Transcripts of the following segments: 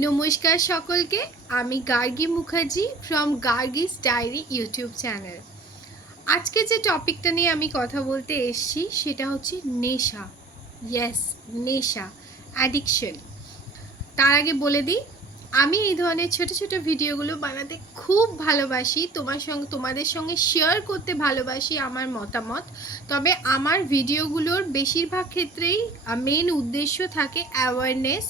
নমস্কার সকলকে। আমি Gargi Mukherjee from Gargi's diary YouTube channel. আজকে যে টপিকটা নিয়ে আমি কথা বলতে এসেছি সেটা হচ্ছে নেশা। ইয়েস, নেশা, অ্যাডিকশন। তার আগে বলে দিই, আমি এই ধরনের ছোট ছোট ভিডিওগুলো বানাতে খুব ভালোবাসি, তোমাদের সঙ্গে শেয়ার করতে ভালোবাসি আমার মতামত। তবে আমার ভিডিওগুলোর বেশিরভাগ ক্ষেত্রেই মেন উদ্দেশ্য থাকে অ্যাওয়ারনেস।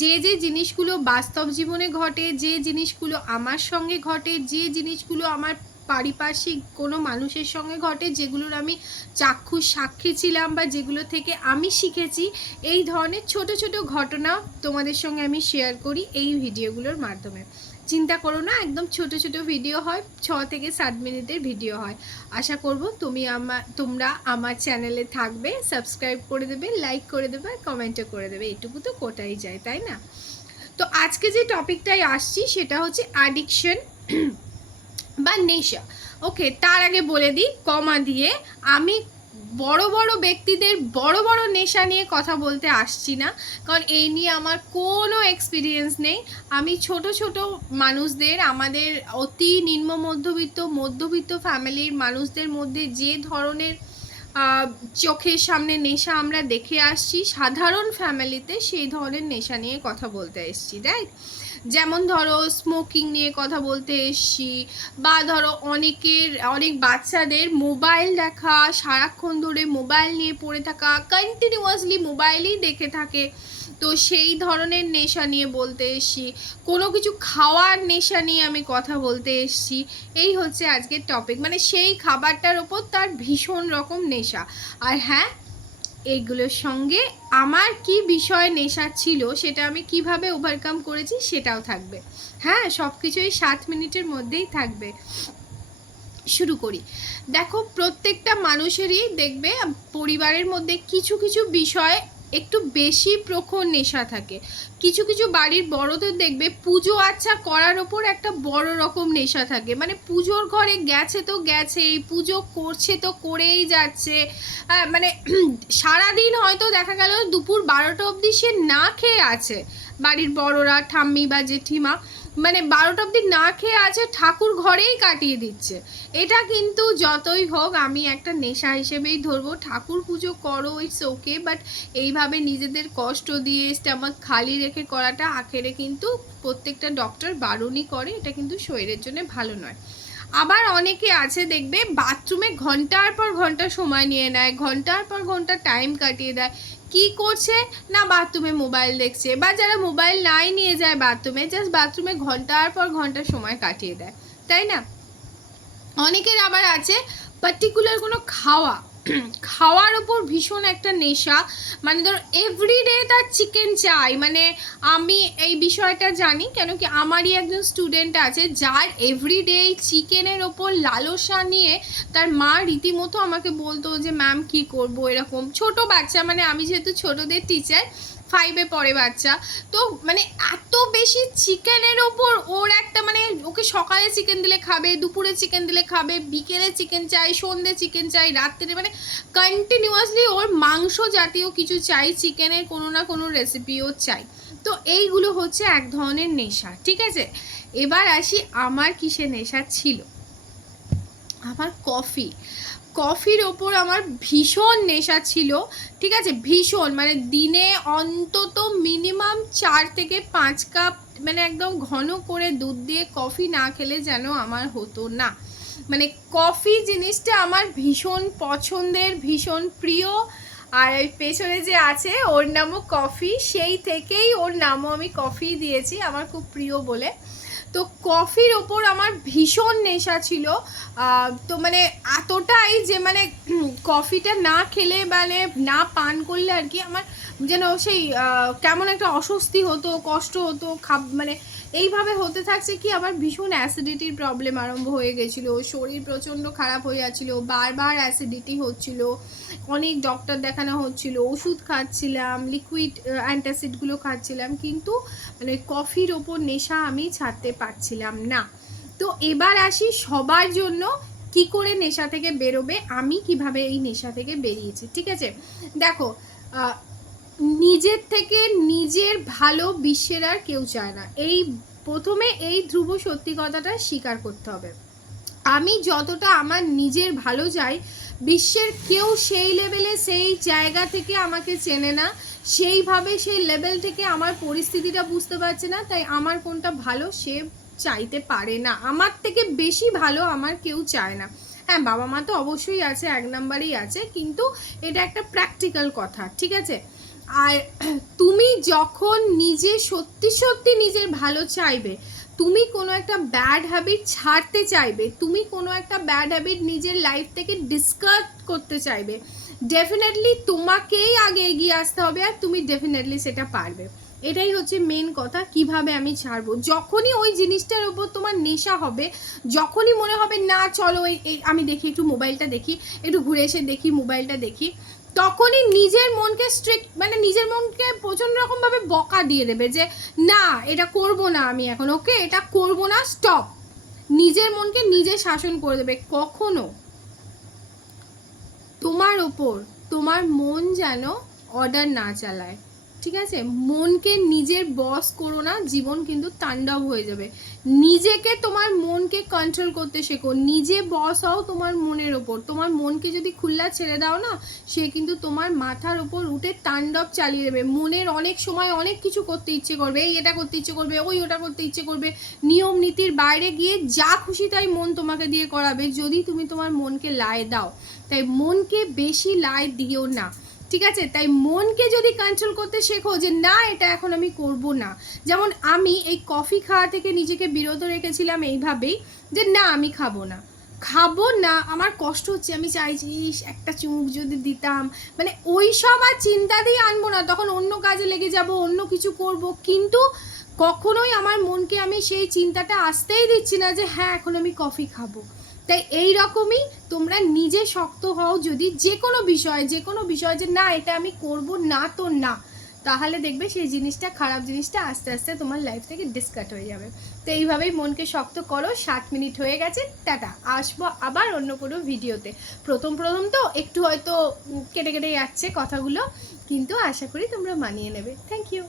যে যে জিনিসগুলো বাস্তব জীবনে ঘটে, যে জিনিসগুলো আমার সঙ্গে ঘটে, যে জিনিসগুলো আমার পারিপার্শ্বিক কোনো মানুষের সঙ্গে ঘটে, যেগুলোর আমি চাক্ষুষ সাক্ষী ছিলাম বা যেগুলো থেকে আমি শিখেছি, এই ধরনের ছোট ছোট ঘটনা তোমাদের সঙ্গে আমি শেয়ার করি এই ভিডিওগুলোর মাধ্যমে। চিন্তা করো না, একদম ছোট ছোট ভিডিও হয়, 6 থেকে 7 মিনিটের ভিডিও হয়। আশা করব তোমরা আমার চ্যানেলে থাকবে, সাবস্ক্রাইব করে দেবে, লাইক করে দেবে আর কমেন্টও করে দেবে। এটুকু তো কোটাই যায়, তাই না? তো আজকে যে টপিকটাই আসছি সেটা হচ্ছে অ্যাডিকশন বা নেশা। ওকে, তার আগে বলে দিই কমা দিয়ে, আমি বড় বড় ব্যক্তিদের বড় বড় নেশা নিয়ে কথা বলতে আসছি না, কারণ এই নিয়ে আমার কোনো এক্সপিরিয়েন্স নেই। আমি ছোট ছোট মানুষদের, আমাদের অতি নিম্ন মধ্যবিত্ত ফ্যামিলির মানুষদের মধ্যে যে ধরনের চোখের সামনে নেশা আমরা দেখে আসছি সাধারণ ফ্যামিলিতে, সেই ধরনের নেশা নিয়ে কথা বলতে এসছি, রাইট? যেমন ধরো স্মোকিং নিয়ে কথা বলতে এসছি, বা ধরো অনেক বাচ্চাদের মোবাইল দেখা, সারাক্ষণ ধরে মোবাইল নিয়ে পড়ে থাকা, কন্টিনিউয়াসলি মোবাইলই দেখে থাকে, তো সেই ধরনের নেশা নিয়ে বলতে এসছি। কোনো কিছু খাওয়ার নেশা নিয়ে আমি কথা বলতে এসছি। এই হচ্ছে আজকের টপিক, মানে সেই খাবারটার ওপর তার ভীষণ রকম নেশা। আর হ্যাঁ, এইগুলোর সঙ্গে আমার কি বিষয় নেশা ছিল, সেটা আমি কিভাবে ওভারকাম করেছি সেটাও থাকবে। হ্যাঁ, সব কিছুই 7 মিনিটের মধ্যেই থাকবে। শুরু করি। দেখো, প্রত্যেকটা মানুষেরই দেখবে পরিবারের মধ্যে কিছু কিছু বিষয় একটু বেশি প্রখর নেশা থাকে। কিছু কিছু বাড়ির বড়দের দেখবে পুজো আচ্ছা করার ওপর একটা বড় রকম নেশা থাকে, মানে পুজোর ঘরে গেছে তো গেছেই, পুজো করছে তো করেই যাচ্ছে। মানে সারাদিন হয়তো দেখা গেল দুপুর 12টা অবধি সে না খেয়ে আছে, বাড়ির বড়রা, ঠাম্মি বা জেঠিমা, মানে 12টা অবধি না খেয়ে আছে, ঠাকুর ঘরেই কাটিয়ে দিচ্ছে। এটা কিন্তু যতই হোক আমি একটা নেশা হিসেবেই ধরবো। ঠাকুর পুজো করো, ইটস ওকে, বাট এইভাবে নিজেদের কষ্ট দিয়ে স্টমাক খালি রেখে করাটা আখেরে কিন্তু প্রত্যেকটা ডক্টর বারণই করে, এটা কিন্তু শরীরের জন্য ভালো নয়। আবার অনেকে আছে দেখবে বাথরুমে ঘন্টার পর ঘন্টা সময় নিয়ে নেয়, ঘন্টার পর ঘন্টা টাইম কাটিয়ে দেয়। কি করছে না, বাথরুমে মোবাইল দেখছে, বা যারা মোবাইল নাই নিয়ে যায় বাথরুমে, জাস্ট বাথরুমে ঘন্টার পর ঘন্টা সময় কাটিয়ে দেয়, তাই না? অনেকের আবার আছে পার্টিকুলার কোনো খাওয়ার ওপর ভীষণ একটা নেশা, মানে ধরো এভরিডে তার চিকেন চাই। মানে আমি এই বিষয়টা জানি, কেন কি আমারই একজন স্টুডেন্ট আছে যার এভরিডে চিকেনের ওপর লালসা নিয়ে তার মা রীতিমতো আমাকে বলতো যে ম্যাম কি করব, এরকম ছোট বাচ্চা, মানে আমি যেহেতু ছোটদের টিচার, 5-এ পড়ে বাচ্চা, তো মানে এত বেশি চিকেনের ওপর ওর একটা, মানে ওকে সকালে চিকেন দিলে খাবে, দুপুরে চিকেন দিলে খাবে, বিকেলে চিকেন চাই, সন্ধ্যে চিকেন চাই, রাত্রে, মানে কন্টিনিউয়াসলি ওর মাংস জাতীয় কিছু চাই, চিকেনের কোনো না কোনো রেসিপিও চাই। তো এইগুলো হচ্ছে এক ধরনের নেশা, ঠিক আছে? এবার আসি আমার কিসে নেশা ছিল। আমার কফির ওপর আমার ভীষণ নেশা ছিল, ঠিক আছে? ভীষণ, মানে দিনে অন্তত মিনিমাম 4 থেকে 5 কাপ, মানে একদম ঘন করে দুধ দিয়ে কফি না খেলে যেন আমার হতো না। মানে কফি জিনিসটা আমার ভীষণ পছন্দের, ভীষণ প্রিয়। আর ওই পেছনে যে আছে ওর নামও কফি, সেই থেকেই ওর নামও আমি কফি দিয়েছি, আমার খুব প্রিয় বলে। তো কফির ওপর আমার ভীষণ নেশা ছিল। তো মানে এতটাই যে মানে কফিটা না খেলে, মানে না পান করলে আর কি আমার যেন সেই কেমন একটা অস্বস্তি হতো, কষ্ট হতো, মানে এইভাবে হতে থাকছে কি আমার ভীষণ অ্যাসিডিটির প্রবলেম আরম্ভ হয়ে গেছিলো, শরীর প্রচণ্ড খারাপ হয়ে যাচ্ছিলো, বারবার অ্যাসিডিটি হচ্ছিলো, অনেক ডক্টর দেখানো হচ্ছিলো, ওষুধ খাচ্ছিলাম, লিকুইড অ্যান্টাসিডগুলো খাচ্ছিলাম, কিন্তু মানে কফির ওপর নেশা আমি ছাড়তে পারছিলাম না। তো এবার আসি সবার জন্য কি করে নেশা থেকে বেরোবে, আমি কিভাবে এই নেশা থেকে বেরিয়েছি, ঠিক আছে? দেখো, নিজের থেকে নিজের ভালো বিশ্বের আর কেউ চায় না। এই প্রথমে এই ধ্রুব সত্যি কথাটা স্বীকার করতে হবে। আমি যতটা আমার নিজের ভালো চাই, বিশ্বের কেউ সেই লেভেলে সেই জায়গা থেকে আমাকে চেনে না, সেইভাবে সেই লেভেল থেকে আমার পরিস্থিতিটা বুঝতে পারছে না, তাই আমার কোনটা ভালো সে চাইতে পারে না। আমার থেকে বেশি ভালো আমার কেউ চায় না। হ্যাঁ, বাবা মা তো অবশ্যই আছে, এক নাম্বারেই আছে, কিন্তু এটা একটা প্র্যাকটিক্যাল কথা, ঠিক আছে? আর তুমি যখন নিজে সত্যি সত্যি নিজের ভালো চাইবে, তুমি কোনো একটা ব্যাড হ্যাবিট ছাড়তে চাইবে, তুমি কোনো একটা ব্যাড হ্যাবিট নিজের লাইফ থেকে ডিসকার্ড করতে চাইবে, ডেফিনেটলি তোমাকেই আগে এগিয়ে আসতে হবে, আর তুমি ডেফিনেটলি সেটা পারবে। এটাই হচ্ছে মেন কথা। কিভাবে আমি ছাড়বো? যখনই ওই জিনিসটার উপর তোমার নেশা হবে, যখনই মনে হবে না চলো এই আমি দেখি, একটু মোবাইলটা দেখি, একটু ঘুরে এসে দেখি, মোবাইলটা দেখি, তখনই নিজের মনকে স্ট্রিক্ট, মানে নিজের মনকে প্রচণ্ড রকমভাবে বকা দিয়ে দেবে যে না এটা করব না, আমি এখন ওকে এটা করব না, স্টপ। নিজের মনকে নিজে শাসন করে দেবে। কখনো তোমার ওপর তোমার মন যেন অর্ডার না চালায়, ঠিক আছে? মনকে নিজের বস করো না, জীবন কিন্তু তাণ্ডব হয়ে যাবে। নিজেকে, তোমার মনকে কন্ট্রোল করতে শেখো, নিজে বস হও তোমার মনের ওপর। তোমার মনকে যদি খুল্লা ছেড়ে দাও না, সে কিন্তু তোমার মাথার ওপর উঠে তাণ্ডব চালিয়ে দেবে। মনের অনেক সময় অনেক কিছু করতে ইচ্ছে করবে, এই এটা করতে ইচ্ছে করবে, ওই ওটা করতে ইচ্ছে করবে, নিয়ম নীতির বাইরে গিয়ে যা খুশি তাই মন তোমাকে দিয়ে করাবে, যদি তুমি তোমার মনকে লাই দাও। তাই মনকে বেশি লাই দিও না, ঠিক আছে? তাই মনকে যদি কন্ট্রোল করতে শেখো যে না এটা এখন আমি করব না, যেমন আমি এই কফি খাওয়া থেকে নিজেকে বিরত রেখেছিলাম এইভাবেই যে না আমি খাবো না, আমার কষ্ট হচ্ছে, আমি চাইছি একটা চুমুক যদি দিতাম, মানে ওই সব আর চিন্তা দিয়ে আনবো না, তখন অন্য কাজে লেগে যাব, অন্য কিছু করব, কিন্তু কখনোই আমার মনকে আমি সেই চিন্তাটা আসতেই দিচ্ছি না যে হ্যাঁ এখন আমি কফি খাবো। তাই এই রকমই তোমরা নিজে শক্ত হও, যদি যে কোনো বিষয় যে না এটা আমি করব না, তো না, তাহলে দেখবে সেই জিনিসটা, খারাপ জিনিসটা আস্তে আস্তে তোমার লাইফ থেকে ডিসকাট হয়ে যাবে। তো এইভাবেই মনকে শক্ত করো। 7 মিনিট হয়ে গেছে, টাটা। আসবো আবার অন্য কোনো ভিডিওতে। প্রথম তো একটু হয়তো কেটে কেটে যাচ্ছে কথাগুলো, কিন্তু আশা করি তোমরা মানিয়ে নেবে। Thank you.